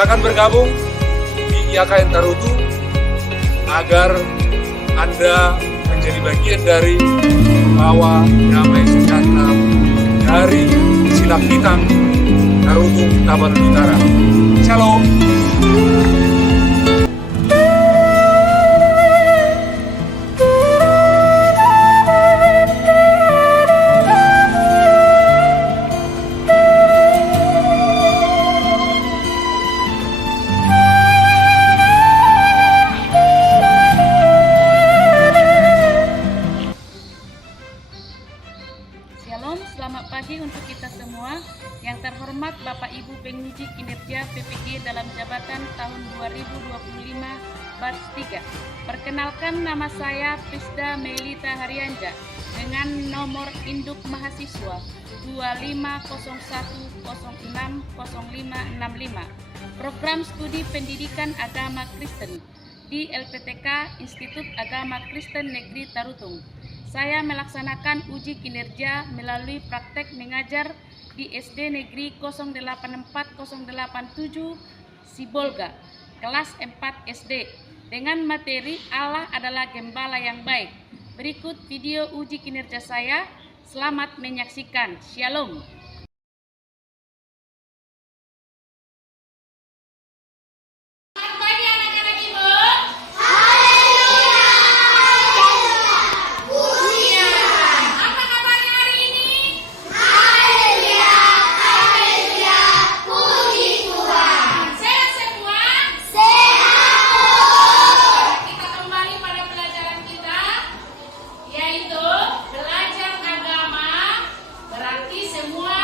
Silakan bergabung di IAKN Tarutung agar Anda menjadi bagian dari membawa damai sejahtera dari Silang Hitang Tarutung Tabanan Utara. Shalom. Shalom, selamat pagi untuk kita semua. Yang terhormat Bapak Ibu penguji kinerja PPG dalam jabatan tahun 2025 batch 3. Perkenalkan, nama saya Prisda Melita Haryanja dengan nomor induk mahasiswa 2501060565. Program Studi Pendidikan Agama Kristen di LPTK Institut Agama Kristen Negeri Tarutung. Saya melaksanakan uji kinerja melalui praktek mengajar di SD Negeri 084087 Sibolga, kelas 4 SD, dengan materi Allah adalah Gembala yang baik. Berikut video uji kinerja saya. Selamat menyaksikan. Shalom. Yaitu belajar agama, berarti semua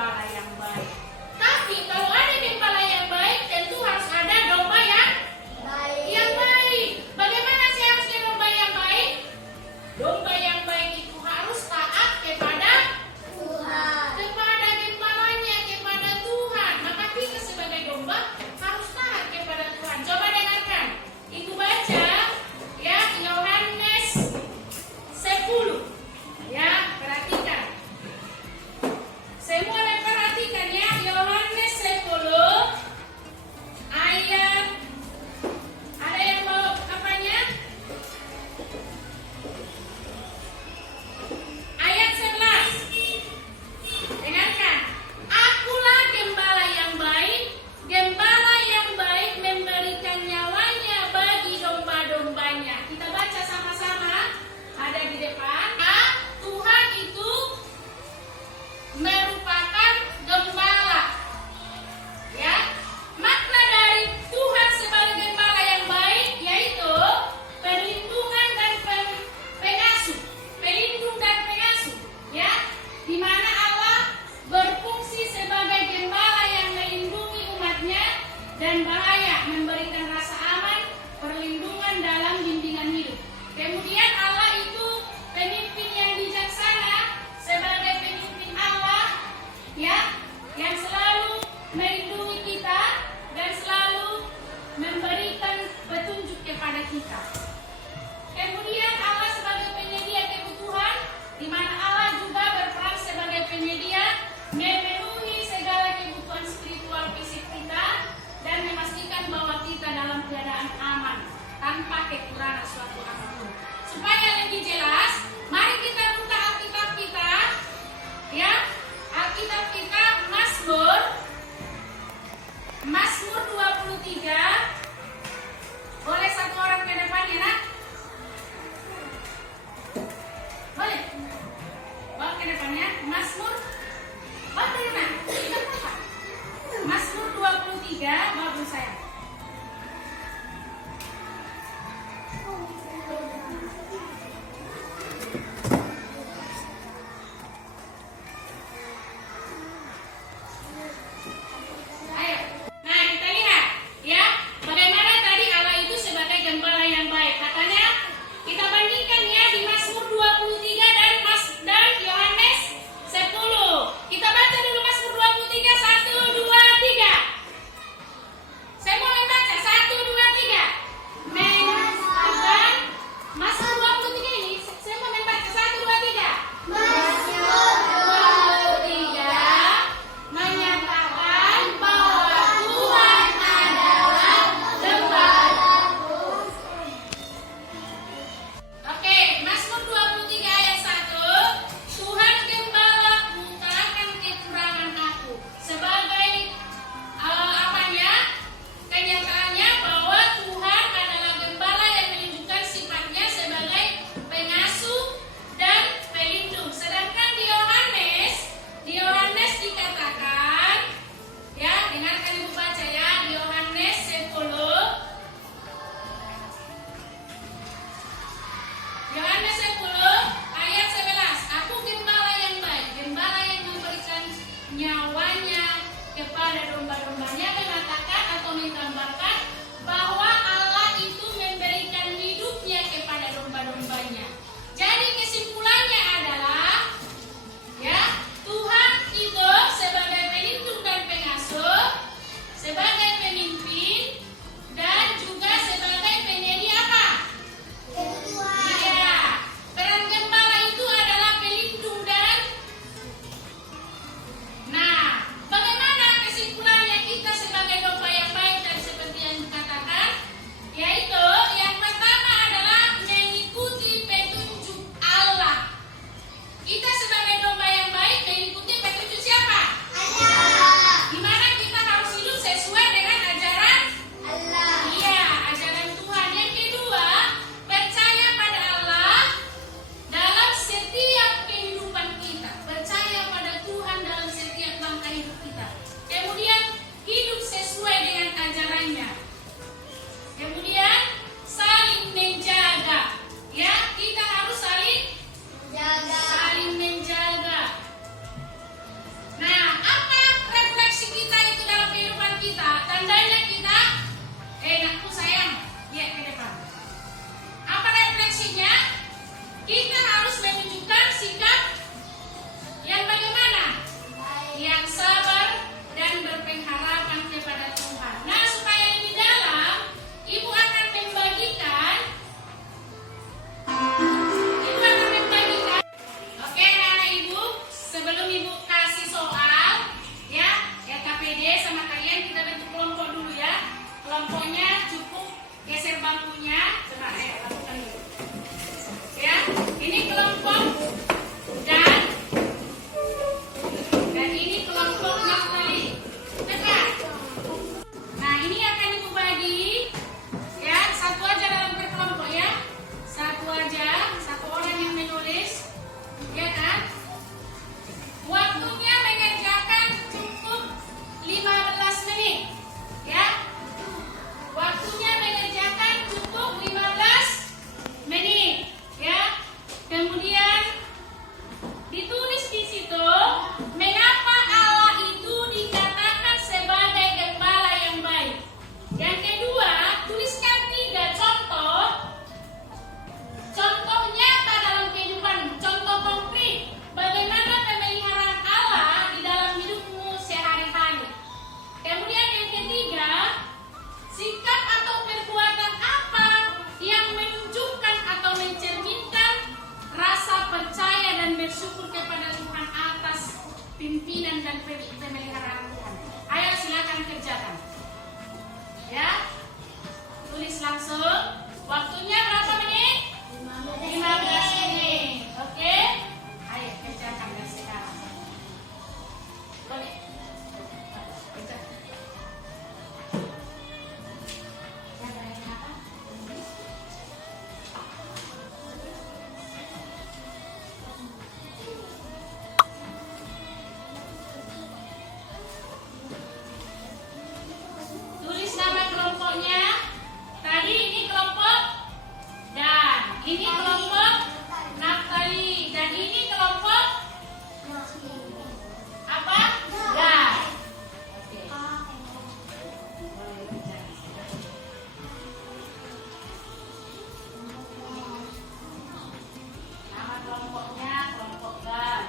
gembala yang baik. Tapi kalau ada gembala yang baik, tentu harus ada domba yang baik. Bagaimana sih harusnya domba yang baik? Domba yang baik itu harus taat kepada kepada gembalanya, kepada Tuhan. Maka kita sebagai domba harus taat kepada Tuhan. Coba dengarkan. Ibu baca ya Yohanes 10. Ya, perhatikan. Semua perhatikan ya, Yohanes 10 ayat, ada yang mau apanya? Ayat 11. Dengarkan. Akulah gembala yang baik. Gembala yang baik memberikan nyawanya bagi domba-dombanya. Kita baca sama-sama. Ada di depan. Tuhan itu merupakan gembala. Ya. Makna dari Tuhan sebagai gembala yang baik yaitu perlindungan dan pengasuh. Pelindung dan pengasuh. Ya. Di mana Allah berfungsi sebagai gembala yang melindungi umatnya dan bahaya, memberikan rasa aman, perlindungan dalam bimbingan hidup. Kemudian Allah itu pemimpin yang bijaksana sebagai pemimpin Allah ya, yang selalu melindungi kita dan selalu memberikan petunjuk kepada kita. Kemudian Allah sebagai penyedia kebutuhan, di mana Allah juga berperan sebagai penyedia, memenuhi segala kebutuhan spiritual fisik kita dan memastikan bahwa kita dalam keadaan aman tanpa kekurangan suatu apapun. Supaya lebih jelas, mari kita buka Alkitab kita, ya, Alkitab kita Mazmur 23. Boleh satu orang ke depan ya nak? Boleh? Bawa ke depannya, Mazmur. Bawa ke depan. Kita buka. Mazmur 23, bawa dulu saya. Ayo. Nah, kita lihat ya, bagaimana tadi Allah itu sebagai gembala yang baik. Katanya kita bandingkan ya di Mazmur 23 dan Yohanes 10. Kita baca dulu Mazmur 23, 1, 2, 3. Semua sebelum Ibu kasih soal, ya KPD sama kalian kita bentuk kelompok dulu ya. Kelompoknya cukup geser bangkunya. Coba lakukan dulu. Ya, ini kelompok dan ini kelompok Naftali. Tepat. Nah, ini akan Ibu bagi ya, satu aja dalam berkelompok ya. Satu aja, satu orang yang menulis. Ya kan? Waktunya mengerjakan cukup 15 menit. Ya. Waktunya mengerjakan cukup 15 menit. Ya. Kemudian ditulis di situ, mengapa Allah itu dikatakan sebagai gembala yang baik. Yang kedua, tuliskan 3 contoh. Contoh nyata dalam kehidupan, contoh konkret bagaimana pemeliharaan Allah di dalam hidupmu sehari-hari. Kemudian yang ketiga, sikap atau perbuatan apa yang menunjukkan atau mencerminkan rasa percaya dan bersyukur kepada Tuhan atas pimpinan dan pemeliharaan Tuhan. Ayo silakan kerjakan. Ya, tulis langsung. Waktunya berapa menit? 15 menit. Oke? Ayo kerjakan dari sekarang. Boleh. Kerjakan. Tulis nama kelompoknya. Tadi ini kelompok dan ini kelompok Naftali dan ini kelompok apa? Dan. Oke. Nama kelompoknya kelompok Dan.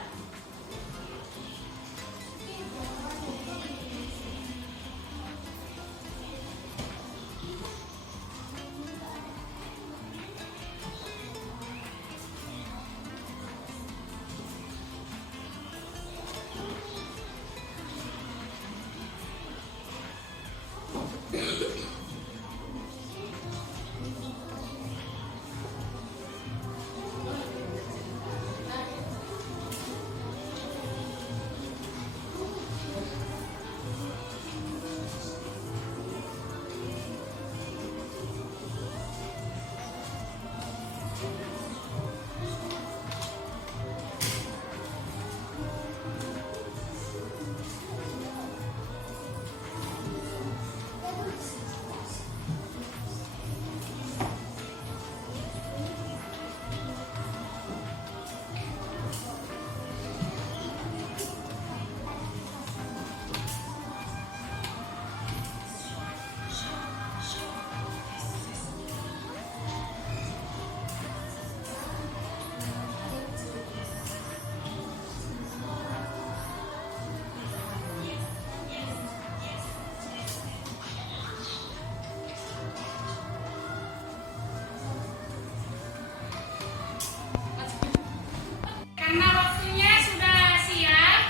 Karena waktunya sudah siap,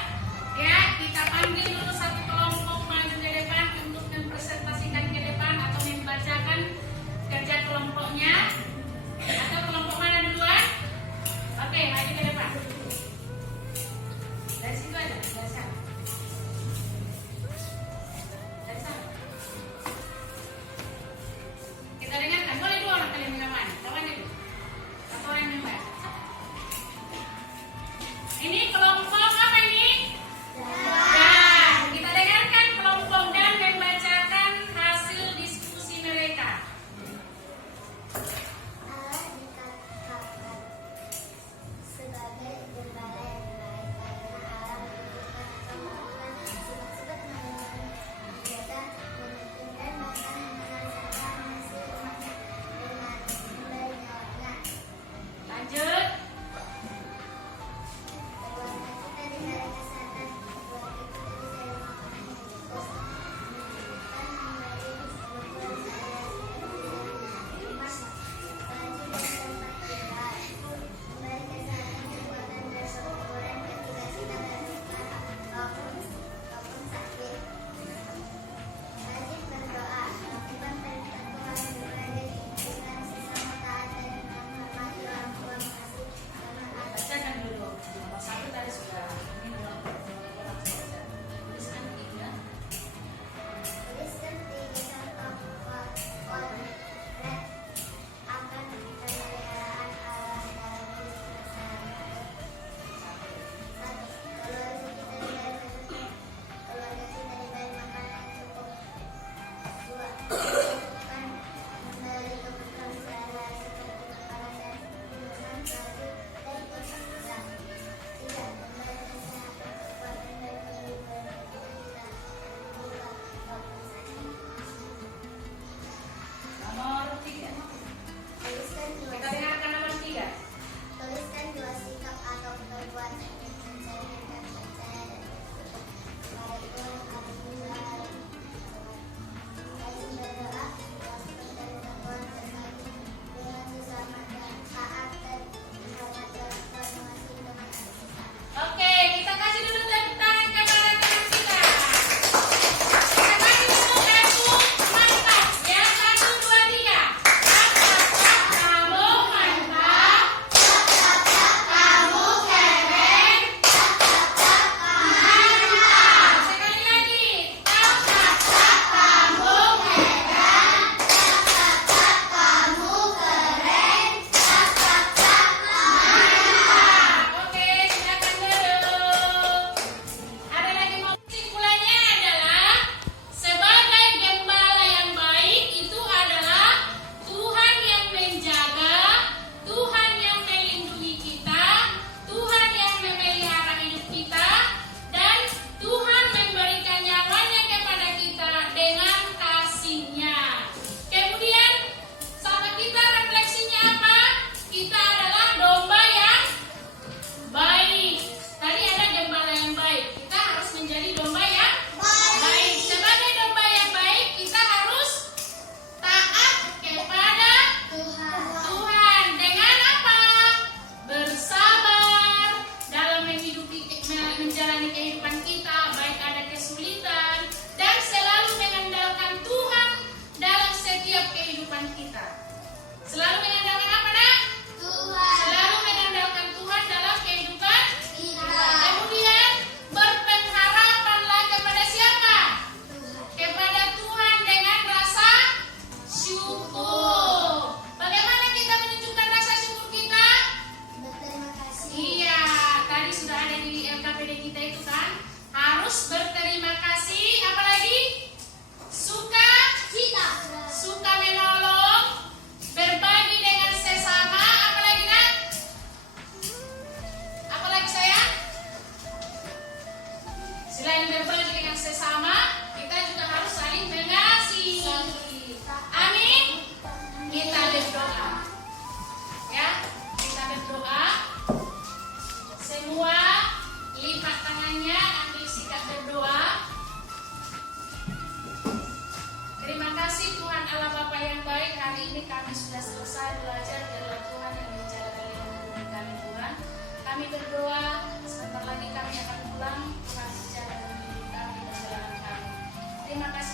ya kita panggil dulu satu kelompok maju ke depan untuk mempresentasikan ke depan atau membacakan kerja kelompoknya. Atau kelompok mana duluan? Oke, maju ke depan. Dari situ aja, dari sana. Dari sana. Kita dengarkan, boleh 2 orang kalian melawan. Lawan dulu. Satu orang yang membaca. Ini kelompok apa ini? Dan. Kita dengarkan kelompok dan membacakan hasil diskusi mereka. Allah dikatakan sebagai gembala yang baik karena Allah menyukai kehidupan kita, baik ada kesulitan, dan selalu mengandalkan Tuhan dalam setiap kehidupan kita. Selalu mengandalkan apa, Nak? Tuhan. Selalu mengandalkan Tuhan dalam kehidupan Kita. Kemudian berpengharapanlah kepada siapa? Kepada Tuhan dengan rasa syukur. Bagaimana kita menunjukkan rasa syukur kita? Berterima kasih. Iya, tadi sudah ada di LKPD kita itu kan. Harus berterima kasih, apalagi suka menolong, berbagi dengan sesama, apalagi Nak? Apalagi sayang? Selain berbagi dengan sesama, kita juga harus saling mengasihi. Amin. Kita berdoa. Ya, kita berdoa. Semua lipat tangannya, ambil sikap berdoa. Terima kasih Tuhan Allah Bapa yang baik. Hari ini kami sudah selesai belajar dari Tuhan yang bicara dari kami Tuhan. Kami berdoa, sebentar lagi kami akan pulang. Tuhan bicara dalam hidup kami dan dalam kami. Terima kasih